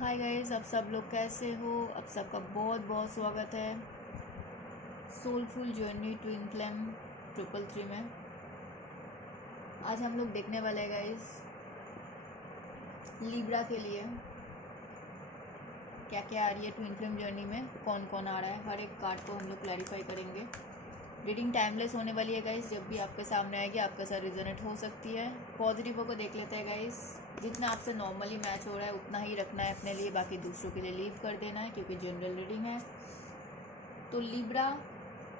Hi guys, आप सब लोग कैसे हो। आप सबका बहुत बहुत स्वागत है सोलफुल जर्नी ट्विन फ्लेम 333 में। आज हम लोग देखने वाले हैं गाइस लिब्रा के लिए क्या क्या आ रही है ट्विन फ्लेम जर्नी में, कौन कौन आ रहा है। हर एक कार्ड को हम लोग क्लैरिफाई करेंगे। रीडिंग टाइमलेस होने वाली है गाइस। जब भी आपके सामने आएगी आपके साथ रिजोनेट हो सकती है। पॉजिटिवों को देख लेते हैं गाइस। जितना आपसे नॉर्मली मैच हो रहा है उतना ही रखना है अपने लिए, बाकी दूसरों के लिए लीव कर देना है क्योंकि जनरल रीडिंग है। तो लिब्रा,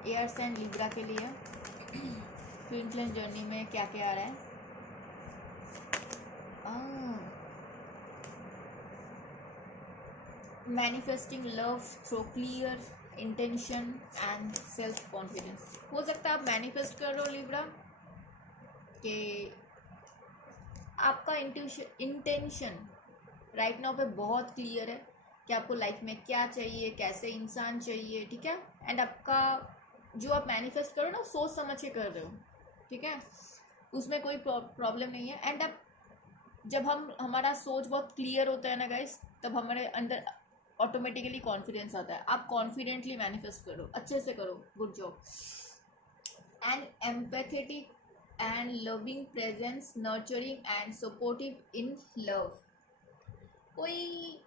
एयर साइन लिब्रा के लिए ट्विन फ्लेम जर्नी में क्या क्या आ रहा है। Manifesting love through clear intention and self confidence. हो सकता है आप मैनिफेस्ट कर रहे हो लिब्रा कि आपका इंटेंशन राइट नाउ पे बहुत क्लियर है कि आपको लाइफ में क्या चाहिए, कैसे इंसान चाहिए, ठीक है। एंड आपका जो आप मैनिफेस्ट करो ना सोच समझ के कर रहे हो, ठीक है, उसमें कोई प्रॉब्लम नहीं है। एंड अब जब हमारा सोच बहुत क्लियर होता है ना गाइस, तब हमारे अंदर ऑटोमेटिकली कॉन्फिडेंस आता है। आप कॉन्फिडेंटली मैनिफेस्ट करो, अच्छे से करो, good job. And empathetic and loving presence, nurturing and supportive in love. कोई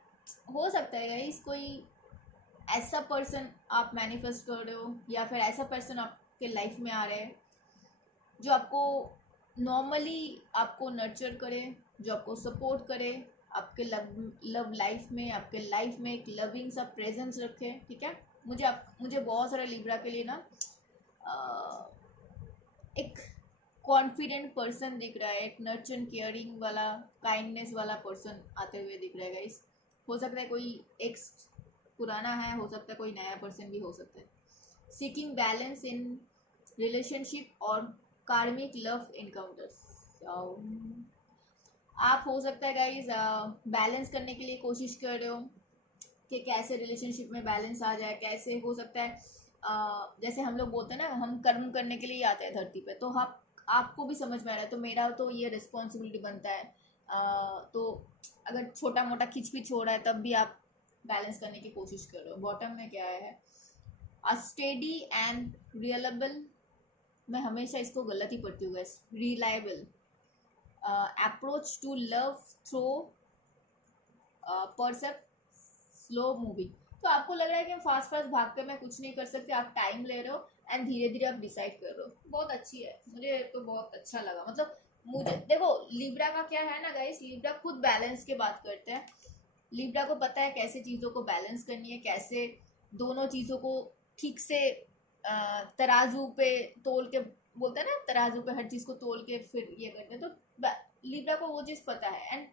हो सकता है गाइस, कोई ऐसा पर्सन आप मैनिफेस्ट कर रहे हो या फिर ऐसा पर्सन आपके लाइफ में आ रहे हैं जो आपको नॉर्मली आपको नर्चर करे, जो आपको सपोर्ट करे, आपके लव लाइफ में, आपके लाइफ में एक लविंग सा प्रेजेंस रखे, ठीक है। मुझे बहुत सारे लिब्रा के लिए ना एक कॉन्फिडेंट पर्सन दिख रहा है, एक नर्चर केयरिंग वाला, काइंडनेस वाला पर्सन आते हुए दिख रहा है गाइस। हो सकता है कोई एक्स पुराना है, हो सकता है कोई नया पर्सन भी हो सकता है। सीकिंग बैलेंस इन रिलेशनशिप और कार्मिक लव इनकाउंटर्स। आप हो सकता है गाइज बैलेंस करने के लिए कोशिश कर रहे हो कि कैसे रिलेशनशिप में बैलेंस आ जाए। कैसे हो सकता है जैसे हम लोग बोलते हैं ना, हम कर्म करने के लिए ही आते हैं धरती पे, तो आपको भी समझ में आ रहा है, तो मेरा तो ये रिस्पॉन्सिबिलिटी बनता है। तो अगर छोटा मोटा खिचपिच हो रहा है तब भी आप बैलेंस करने की कोशिश कर रहे हो। बॉटम में क्या है, अ स्टेडी एंड रियलेबल, मैं हमेशा इसको गलत ही पढ़ती हूँ guess, reliable approach to love through percept slow moving. तो आपको लग रहा है कि फास्ट फास्ट भाग के मैं कुछ नहीं कर सकती, आप टाइम ले रहे हो एंड धीरे धीरे आप डिसाइड कर रहे हो। बहुत अच्छी है, मुझे तो बहुत अच्छा लगा। मतलब मुझे देखो लिब्रा का क्या है ना गाइस, लिब्रा खुद बैलेंस की बात करते हैं। लिब्रा को पता है कैसे चीज़ों को बैलेंस करनी है, कैसे दोनों चीज़ों को ठीक से तराजू पे तोल के, बोलते हैं ना तराजू पे हर चीज़ को तोल के फिर ये करते हैं। तो लिब्रा को वो चीज़ पता है। एंड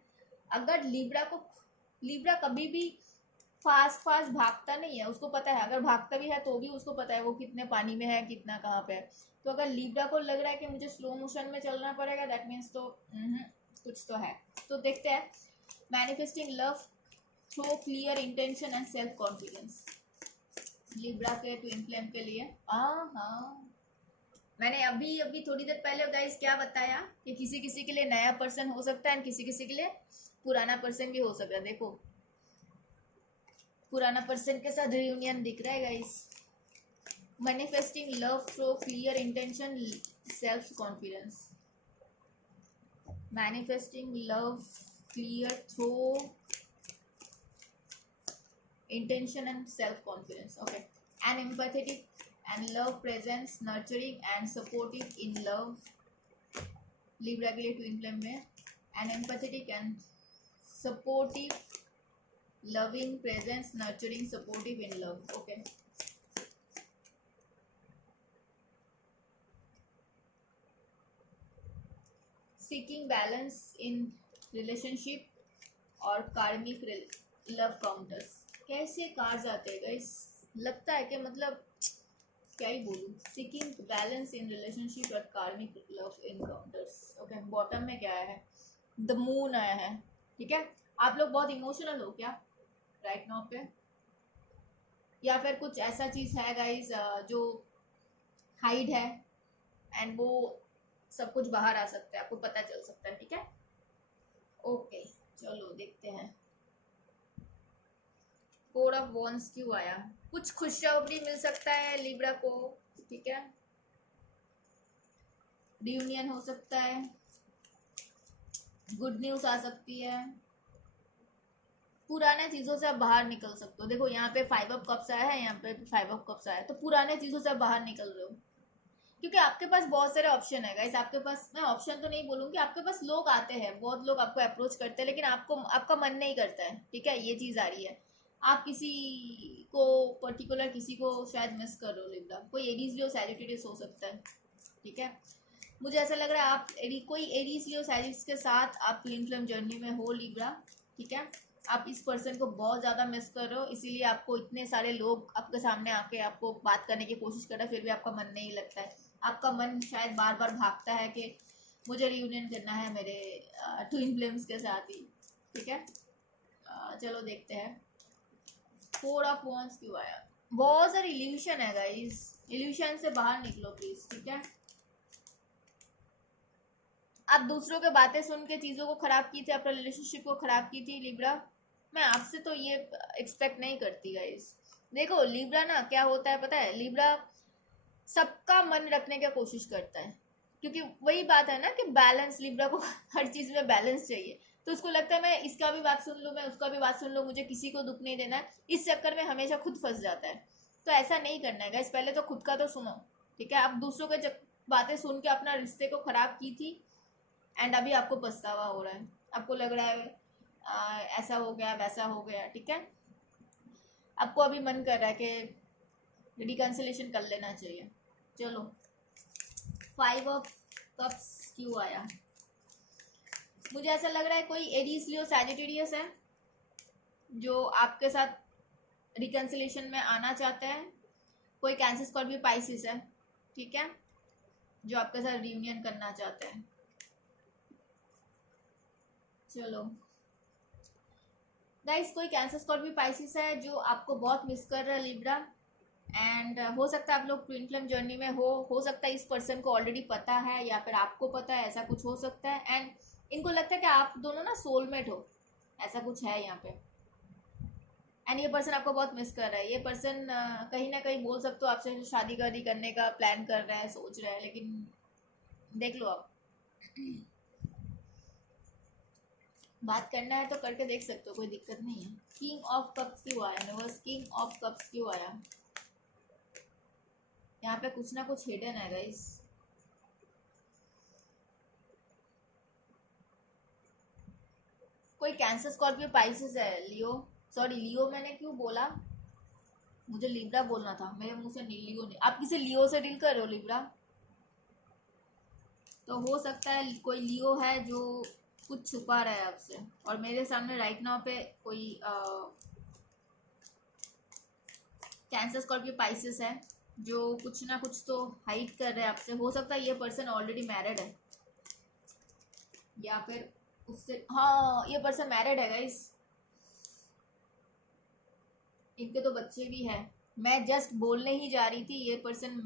अगर लिब्रा कभी भी फास्ट फास्ट भागता नहीं है, उसको पता है। अगर भागता भी है तो भी उसको पता है वो कितने पानी में है, कितना कहाँ पे है। तो अगर लिब्रा को लग रहा है कि मुझे स्लो मोशन में चलना पड़ेगा, दैट मीन्स तो कुछ तो है। तो देखते हैं manifesting love through clear intention and self confidence Libra के ट्विन फ्लेम के लिए। हाँ, मैंने अभी अभी थोड़ी देर पहले गाइस क्या बताया कि किसी किसी के लिए नया पर्सन हो सकता है एंड किसी किसी के लिए पुराना पर्सन भी हो सकता है। देखो पुराना पर्सन के साथ रियूनियन दिख रहा है guys. Manifesting love through clear intention, self confidence. Manifesting love clear through intention and self-confidence. Okay. And empathetic and love presence, nurturing and supportive in love. Libra के लिए twin flame में and empathetic and supportive, loving presence, nurturing, supportive in love. Okay. Seeking balance in relationship और karmic love counters. कैसे cards आते हैं guys, लगता है कि मतलब क्या ही बोलूँ। सीकिंग बैलेंस इन रिलेशनशिप और कार्मिक लव इनकाउंटर्स। ओके, बॉटम में क्या है, द मून आया है, ठीक है। आप लोग बहुत इमोशनल हो क्या राइट नाउ पे, या फिर कुछ ऐसा चीज़ है गाइस जो हाइड है एंड वो सब कुछ बाहर आ सकता है, आपको पता चल सकता है, ठीक है। ओके चलो देखते हैं। फोर ऑफ वॉन्स क्यों आया? कुछ खुशखबरी मिल सकता है लिब्रा को, ठीक है, रियूनियन हो सकता है, गुड न्यूज आ सकती है, पुराने चीजों से आप बाहर निकल सकते हो। देखो यहाँ पे 5 ऑफ कप्स आया है, यहाँ पे 5 ऑफ कप्स आया है, तो पुराने चीजों से आप बाहर निकल रहे हो, क्योंकि आपके पास बहुत सारे ऑप्शन है गाइस। आपके पास, मैं ऑप्शन तो नहीं बोलूंगी, आपके पास लोग आते हैं, बहुत लोग आपको अप्रोच करते हैं, लेकिन आपको, आपका मन नहीं करता है, ठीक है, ये चीज आ रही है। आप किसी को पर्टिकुलर, किसी को शायद मिस कर रहे हो लिब्रा, कोई एरीज लियो सैजिटेरियस हो सकता है, ठीक है। मुझे ऐसा लग रहा है आप कोई एरीज लियो सैजिटेरियस के साथ आप ट्विन फ्लेम जर्नी में हो लिब्रा, ठीक है। आप इस पर्सन को बहुत ज़्यादा मिस कर रहे हो, इसीलिए आपको इतने सारे लोग आपके सामने आके आपको बात करने की कोशिश कर रहे हैं, फिर भी आपका मन नहीं लगता है। आपका मन शायद बार बार भागता है कि मुझे रियूनियन करना है मेरे ट्विन फ्लेम्स के साथ ही, ठीक है। चलो देखते हैं 4 ऑफ वॉन्स क्यों आया। बहुत सारी इल्यूशन है गाइस, इल्यूशन से बाहर निकलो प्लीज, ठीक है। आप दूसरों के बातें सुन के चीज़ों को ख़राब की थी, अपने रिलेशनशिप को ख़राब की थी लिब्रा। मैं आपसे तो ये एक्सपेक्ट नहीं करती गाइस। देखो लिब्रा ना क्या होता है पता है, लिब्रा सबका मन रखने की कोशिश करता है, क्योंकि वही बात है ना कि बैलेंस, लिब्रा को हर चीज़ में बैलेंस चाहिए। तो उसको लगता है मैं इसका भी बात सुन लूँ, मैं उसका भी बात सुन लूँ, मुझे किसी को दुख नहीं देना है। इस चक्कर में हमेशा खुद फंस जाता है। तो ऐसा नहीं करना है गाइस, पहले तो खुद का तो सुनो, ठीक है। आप दूसरों के बातें सुन के अपना रिश्ते को ख़राब की थी, एंड अभी आपको पछतावा हो रहा है, आपको लग रहा है ऐसा हो गया वैसा हो गया, ठीक है। आपको अभी मन कर रहा है कि रिकन्सिलेशन कर लेना चाहिए। चलो 5 ऑफ कप्स क्यों आया? मुझे ऐसा लग रहा है कोई एरीज लियो सैजिटेरियस है जो आपके साथ रिकन्सिलेशन में आना चाहता है। कोई कैंसर स्कॉर्पियो पाइसिस है, ठीक है, जो आपके साथ रियूनियन करना चाहते हैं। चलो गाइस, कोई कैंसर स्कॉर्पियो पाइसिस है जो आपको बहुत मिस कर रहा है लिब्रा, एंड हो सकता है आप लोग ट्विन फ्लेम जर्नी में हो सकता है इस पर्सन को ऑलरेडी पता है या फिर आपको पता है, ऐसा कुछ हो सकता है। एंड इनको लगता है कि आप दोनों ना सोलमेट हो, ऐसा कुछ है यहाँ पे। एंड ये पर्सन आपको बहुत मिस कर रहा है। ये पर्सन कहीं ना कहीं बोल सकते हो आपसे शादी करने का प्लान कर रहा है, सोच रहा है, लेकिन देख लो आप बात करना है तो करके देख सकते हो, कोई दिक्कत नहीं है। किंग ऑफ कप्स क्यों आया यूनिवर्स? किंग ऑफ कप्स क्यों आया? यहाँ पे कुछ ना कुछ हिडन है गाइस। कोई कैंसर स्कॉर्पियो पाइसेस है, लियो, सॉरी लियो मैंने क्यों बोला, मुझे लिब्रा बोलना था, मेरे मुंह से लियो नहीं। आप किसी लियो से डील कर रहे हो लिब्रा, तो हो सकता है कोई लियो है जो कुछ छुपा रहा है आपसे, और मेरे सामने राइट नाउ पे कोई कैंसर स्कॉर्पियो पाइसेस है जो कुछ ना कुछ तो हाइड कर रहे हैं आपसे। हो सकता है ये पर्सन ऑलरेडी मैरिड है, या फिर उससे, हाँ ये पर्सन मैरिड है गाइस, इनके तो बच्चे भी हैं। मैं जस्ट बोलने ही जा रही थी ये पर्सन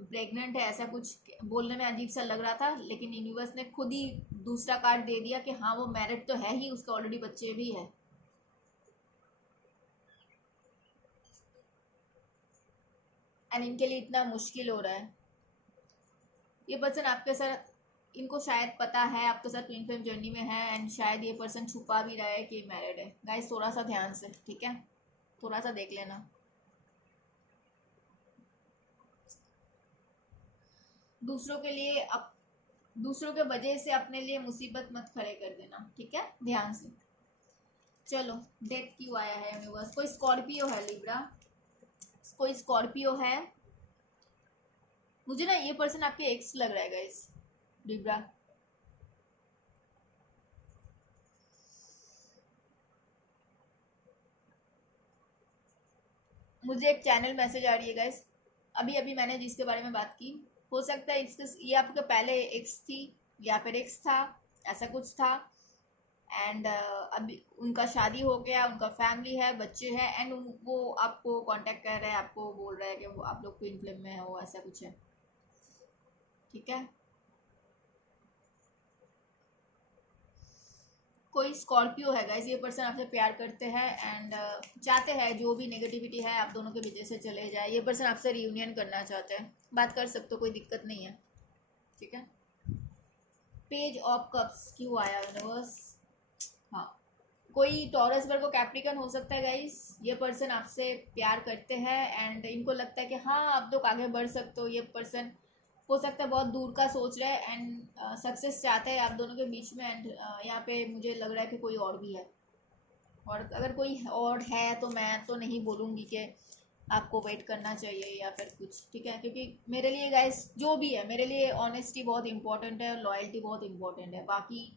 प्रेग्नेंट है, ऐसा कुछ बोलने में अजीब सा लग रहा था, लेकिन यूनिवर्स ने खुद ही दूसरा कार्ड दे दिया कि हाँ वो मैरिड तो है ही, उसका ऑलरेडी बच्चे भी है। एंड इनके लिए इतना मुश्किल हो रहा है। ये पर्सन आपके साथ, इनको शायद पता है आपके साथ ट्विन फ्लेम जर्नी में है, एंड शायद ये पर्सन छुपा भी रहा है कि मैरिड है। गाइस थोड़ा सा ध्यान से, ठीक है, थोड़ा सा देख लेना। दूसरों के लिए दूसरों के वजह से अपने लिए मुसीबत मत खड़े कर देना, ठीक है, ध्यान से। चलो डेथ क्यों आया है यूनिवर्स? कोई स्कॉर्पियो है लिब्रा, कोई स्कॉर्पियो है। मुझे ना ये पर्सन आपके एक्स लग रहा है गाइस लिब्रा। मुझे एक चैनल मैसेज आ रही है गाइस, अभी अभी मैंने जिसके बारे में बात की, हो सकता है इसके, ये आपके पहले एक्स थी या फिर एक्स था, ऐसा कुछ था। एंड अभी उनका शादी हो गया, उनका फैमिली है, बच्चे हैं, एंड वो आपको कांटेक्ट कर रहा है, आपको बोल रहा है कि वो आप लोग ट्विन फ्लेम में हो, ऐसा कुछ है, ठीक है। कोई स्कॉर्पियो है गाइस, ये पर्सन आपसे प्यार करते हैं एंड चाहते हैं जो भी नेगेटिविटी है आप दोनों के बीच से चले जाए। ये पर्सन आपसे रियूनियन करना चाहते हैं, बात कर सकते हो, कोई दिक्कत नहीं है, ठीक है। पेज ऑफ कप्स क्यों आया यूनिवर्स? हाँ, कोई टॉरस वर्गो कैप्रिकन हो सकता है गाइस। ये पर्सन आपसे प्यार करते हैं एंड इनको लगता है कि हाँ आप लोग आगे बढ़ सकते हो। ये पर्सन हो सकता है बहुत दूर का सोच रहे हैं एंड सक्सेस चाहते हैं आप दोनों के बीच में। एंड यहाँ पे मुझे लग रहा है कि कोई और भी है, और अगर कोई और है तो मैं तो नहीं बोलूँगी कि आपको वेट करना चाहिए या फिर कुछ, ठीक है। क्योंकि मेरे लिए गाइस जो भी है, मेरे लिए ऑनेस्टी बहुत इंपॉर्टेंट है और लॉयल्टी बहुत इंपॉर्टेंट है। बाकी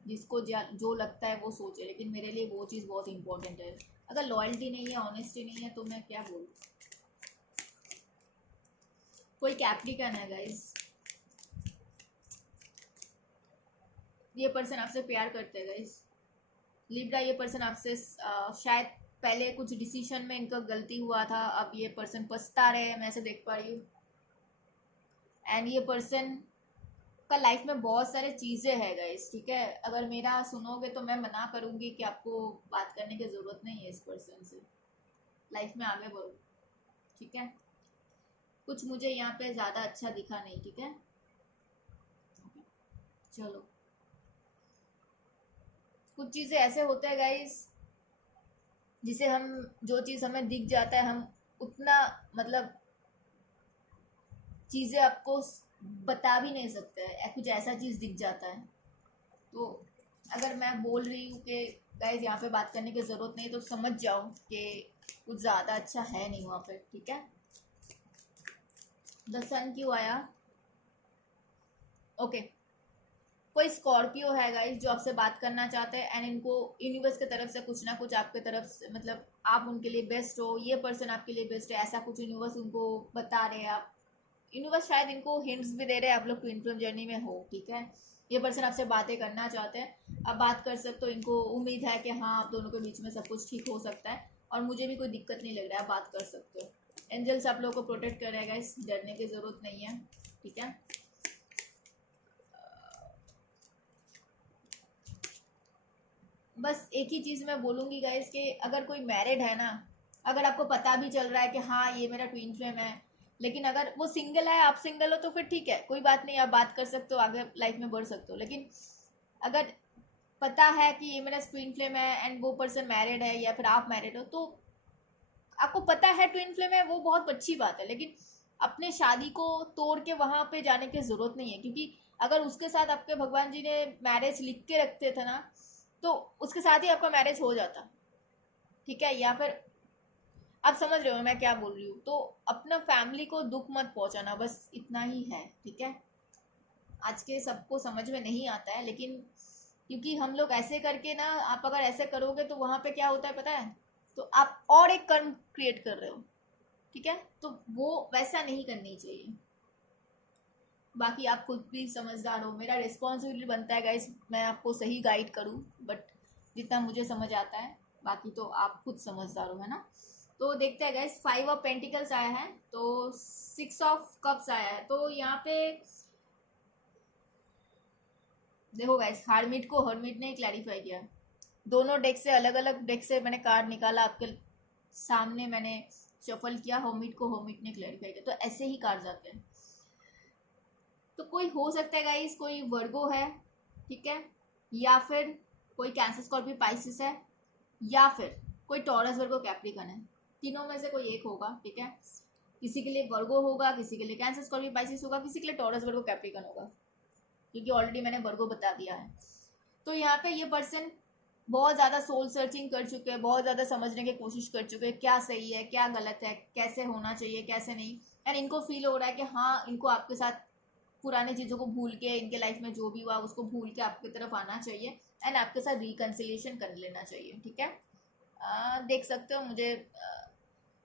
जिसको जो लगता है वो सोचे, लेकिन मेरे लिए वो चीज़ बहुत इंपॉर्टेंट है। अगर लॉयल्टी नहीं है, ऑनेस्टी नहीं है, तो मैं क्या बोलूँ। कोई कैप्रिकन है गाइस, ये पर्सन आपसे प्यार करते हैं गाइस। लिब्रा, ये पर्सन आपसे शायद पहले कुछ डिसीजन में इनका गलती हुआ था, अब ये पर्सन पछता रहे हैं, मैं ऐसे देख पा रही हूँ। एंड ये पर्सन का लाइफ में बहुत सारे चीज़ें हैं गाइस, ठीक है। अगर मेरा सुनोगे तो मैं मना करूँगी कि आपको बात करने की ज़रूरत नहीं है इस पर्सन से, लाइफ में आगे बढ़ो, ठीक है। कुछ मुझे यहाँ पे ज़्यादा अच्छा दिखा नहीं, ठीक है। चलो, कुछ चीज़ें ऐसे होते हैं गाइस जिसे हम, जो चीज़ हमें दिख जाता है हम उतना मतलब चीज़ें आपको बता भी नहीं सकते हैं, कुछ ऐसा चीज़ दिख जाता है। तो अगर मैं बोल रही हूँ कि गाइस यहाँ पे बात करने की ज़रूरत नहीं, तो समझ जाओ कि कुछ ज़्यादा अच्छा है नहीं वहाँ पे, ठीक है। द सन क्यों आया? ओके, कोई स्कॉर्पियो है गाइस जो आपसे बात करना चाहते हैं एंड इनको यूनिवर्स की तरफ से कुछ ना कुछ आपके तरफ से, मतलब आप उनके लिए बेस्ट हो, ये पर्सन आपके लिए बेस्ट है, ऐसा कुछ यूनिवर्स उनको बता रहे हैं। आप यूनिवर्स शायद इनको हिंट्स भी दे रहे हैं आप लोग ट्विन फ्लेम जर्नी में हो, ठीक है। ये पर्सन आपसे बातें करना चाहते हैं, आप बात कर सकते हो। इनको उम्मीद है कि हाँ आप दोनों के बीच में सब कुछ ठीक हो सकता है और मुझे भी कोई दिक्कत नहीं लग रहा है, आप बात कर सकते हो। एंजल्स आप लोगों को प्रोटेक्ट कर रहेगा, इस डरने की ज़रूरत नहीं है, ठीक है। बस एक ही चीज़ मैं बोलूँगी गाइस कि अगर कोई मैरिड है ना, अगर आपको पता भी चल रहा है कि हाँ ये मेरा ट्विन फ्लेम है, लेकिन अगर वो सिंगल है, आप सिंगल हो, तो फिर ठीक है, कोई बात नहीं, आप बात कर सकते हो, आगे लाइफ में बढ़ सकते हो। लेकिन अगर पता है कि ये मेरा ट्विन फ्लेम है एंड वो पर्सन मैरिड है या फिर आप मैरिड हो, तो आपको पता है ट्विन फ्लेम है, वो बहुत अच्छी बात है। लेकिन अपने शादी को तोड़ के वहाँ पे जाने की ज़रूरत नहीं है, क्योंकि अगर उसके साथ आपके भगवान जी ने मैरिज लिख के रखते थे ना, तो उसके साथ ही आपका मैरिज हो जाता, ठीक है। या फिर आप समझ रहे हो मैं क्या बोल रही हूँ। तो अपना फैमिली को दुख मत पहुंचाना, बस इतना ही है, ठीक है। आज के सबको समझ में नहीं आता है, लेकिन क्योंकि हम लोग ऐसे करके ना, आप अगर ऐसे करोगे तो वहाँ पे क्या होता है पता है, तो आप और एक कर्म क्रिएट कर रहे हो, ठीक है। तो वो वैसा नहीं करनी चाहिए। बाकी आप खुद भी समझदार हो, मेरा रिस्पॉन्सिबिलिटी बनता है गाइस मैं आपको सही गाइड करूं, बट जितना मुझे समझ आता है, बाकी तो आप खुद समझदार हो, है ना। तो देखते हैं गाइस, 5 ऑफ पेंटिकल्स आया है, तो 6 ऑफ कप्स आया है। तो यहाँ पे देखो गाइस, हर्मिट ने क्लैरिफाई किया। दोनों डेक से, अलग अलग डेक से मैंने कार्ड निकाला, आपके सामने मैंने शफल किया, हर्मिट ने क्लैरिफाई किया। तो ऐसे ही कार्ड आते हैं। तो कोई हो सकता है गाइस, कोई वर्गो है, ठीक है, या फिर कोई कैंसर स्कॉर्पियो पाइसिस है, या फिर कोई टॉरस वर्गो कैप्रिकन है। तीनों में से कोई एक होगा, ठीक है। किसी के लिए वर्गो होगा, किसी के लिए कैंसर स्कॉर्पियो पाइसिस होगा, किसी के लिए टॉरस वर्गो कैप्रिकन होगा, क्योंकि ऑलरेडी मैंने वर्गो बता दिया है। तो यहाँ पे ये पर्सन बहुत ज़्यादा सोल सर्चिंग कर चुके हैं, बहुत ज़्यादा समझने की कोशिश कर चुके हैं, क्या सही है क्या गलत है, कैसे होना चाहिए कैसे नहीं। एंड इनको फील हो रहा है कि हाँ इनको आपके साथ पुरानी चीज़ों को भूल के, इनके लाइफ में जो भी हुआ उसको भूल के आपकी तरफ आना चाहिए एंड आपके साथ रिकन्सिलिएशन कर लेना चाहिए, ठीक है। देख सकते हो मुझे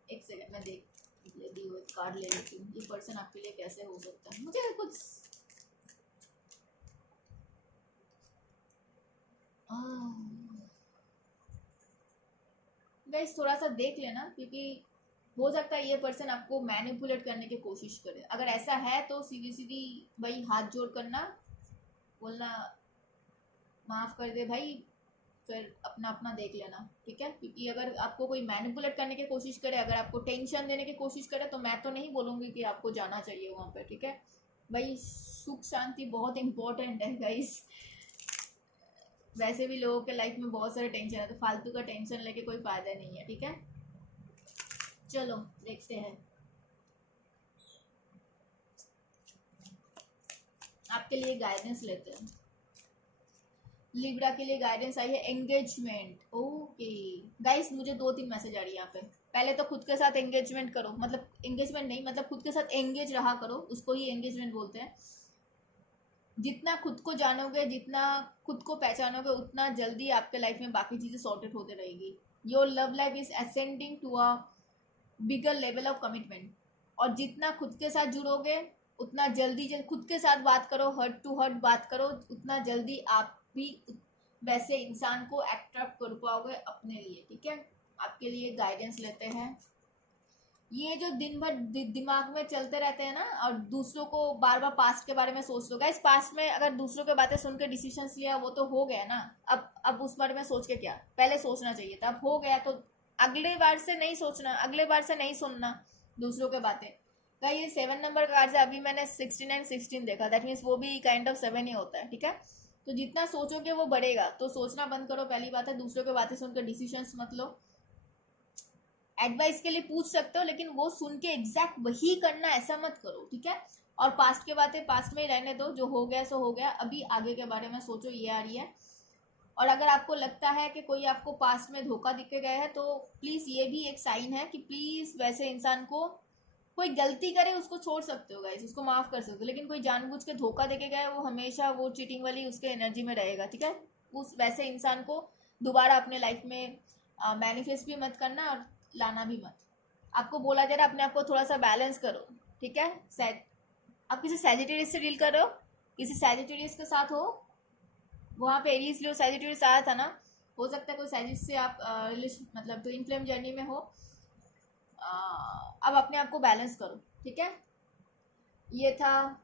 एक सेकंड में देख लेती हूँ, कार्ड ले लेती हूँ, ये पर्सन आपके लिए कैसे हो सकता है। मुझे कुछ गाइस थोड़ा सा देख लेना, क्योंकि हो सकता है ये पर्सन आपको मैनिपुलेट करने की कोशिश करे। अगर ऐसा है तो सीधी सीधी भाई हाथ जोड़ करना, बोलना माफ़ कर दे भाई, फिर अपना अपना देख लेना, ठीक है। क्योंकि अगर आपको कोई मैनिपुलेट करने की कोशिश करे, अगर आपको टेंशन देने की कोशिश करे, तो मैं तो नहीं बोलूँगी कि आपको जाना चाहिए वहाँ पे, ठीक है भाई। सुख शांति बहुत इंपॉर्टेंट है गाइस। वैसे भी लोगों के लाइफ में बहुत सारे टेंशन है, तो फालतू का टेंशन लेके कोई फायदा नहीं है, ठीक है। चलो देखते हैं आपके लिए गाइडेंस लेते हैं। लिब्रा के लिए गाइडेंस आई है एंगेजमेंट। ओके गाइस, मुझे 2-3 मैसेज आ रही है यहाँ पे। पहले तो खुद के साथ एंगेजमेंट करो, मतलब एंगेजमेंट नहीं, मतलब खुद के साथ एंगेज रहा करो, उसको ही एंगेजमेंट बोलते हैं। जितना खुद को जानोगे, जितना खुद को पहचानोगे, उतना जल्दी आपके लाइफ में बाकी चीज़ें सॉर्टेड होते रहेगी। Your love life is ascending to a bigger level of commitment. और जितना खुद के साथ जुड़ोगे, उतना जल्दी खुद के साथ बात करो, हर्ट टू हर्ट बात करो, उतना जल्दी आप भी वैसे इंसान को अट्रैक्ट कर पाओगे अपने लिए, ठीक है। आपके लिए गाइडेंस लेते हैं। ये जो दिन भर दिमाग में चलते रहते हैं ना, और दूसरों को बार बार पास्ट के बारे में सोच लो गाइस। पास्ट में अगर दूसरों की बातें सुन के डिसीजंस लिया, वो तो हो गया ना। अब उस बारे में सोच के क्या, पहले सोचना चाहिए था, अब हो गया तो अगले बार से नहीं सोचना, अगले बार से नहीं सुनना दूसरों के बातें। गाइस ये 7 नंबर कार्ड है, अभी मैंने 69-16 देखा, दैट मीन्स वो भी काइंड ऑफ 7 ही होता है, ठीक है। तो जितना सोचोगे वो बढ़ेगा, तो सोचना बंद करो, पहली बात है। दूसरों की बातें सुनकर डिसीजंस मत लो। एडवाइस के लिए पूछ सकते हो, लेकिन वो सुन के एग्जैक्ट वही करना ऐसा मत करो, ठीक है। और पास्ट के बातें पास्ट में ही रहने दो, जो हो गया सो हो गया, अभी आगे के बारे में सोचो, ये आ रही है। और अगर आपको लगता है कि कोई आपको पास्ट में धोखा दिख के गया है, तो प्लीज़ ये भी एक साइन है कि प्लीज़ वैसे इंसान को, कोई गलती करे उसको छोड़ सकते हो गाइस, उसको माफ़ कर सकते हो, लेकिन कोई जानबूझ के धोखा देके गया है, वो हमेशा वो चीटिंग वाली उसके एनर्जी में रहेगा, ठीक है। उस वैसे इंसान को दोबारा अपने लाइफ में मैनिफेस्ट भी मत करना और लाना भी मत। आपको बोला जा रहा है अपने आप को थोड़ा सा बैलेंस करो, ठीक है। आप किसी सैजिटेरियस से डील कर रहे हो, किसी सैजिटेरियस के साथ हो, वहाँ पे एरीज लियो सैजिटेरियस आया था ना, हो सकता है कोई सैजिस से आप रिलेशन मतलब तो इनफ्लेम जर्नी में हो। अब अपने आप को बैलेंस करो, ठीक है। ये था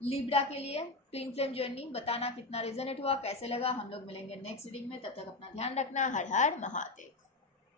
लिब्रा के लिए ट्विन फ्लेम जर्नी। बताना कितना रिजोनेट हुआ, कैसे लगा। हम लोग मिलेंगे नेक्स्ट रीडिंग में, तब तक अपना ध्यान रखना। हर हर महादेव।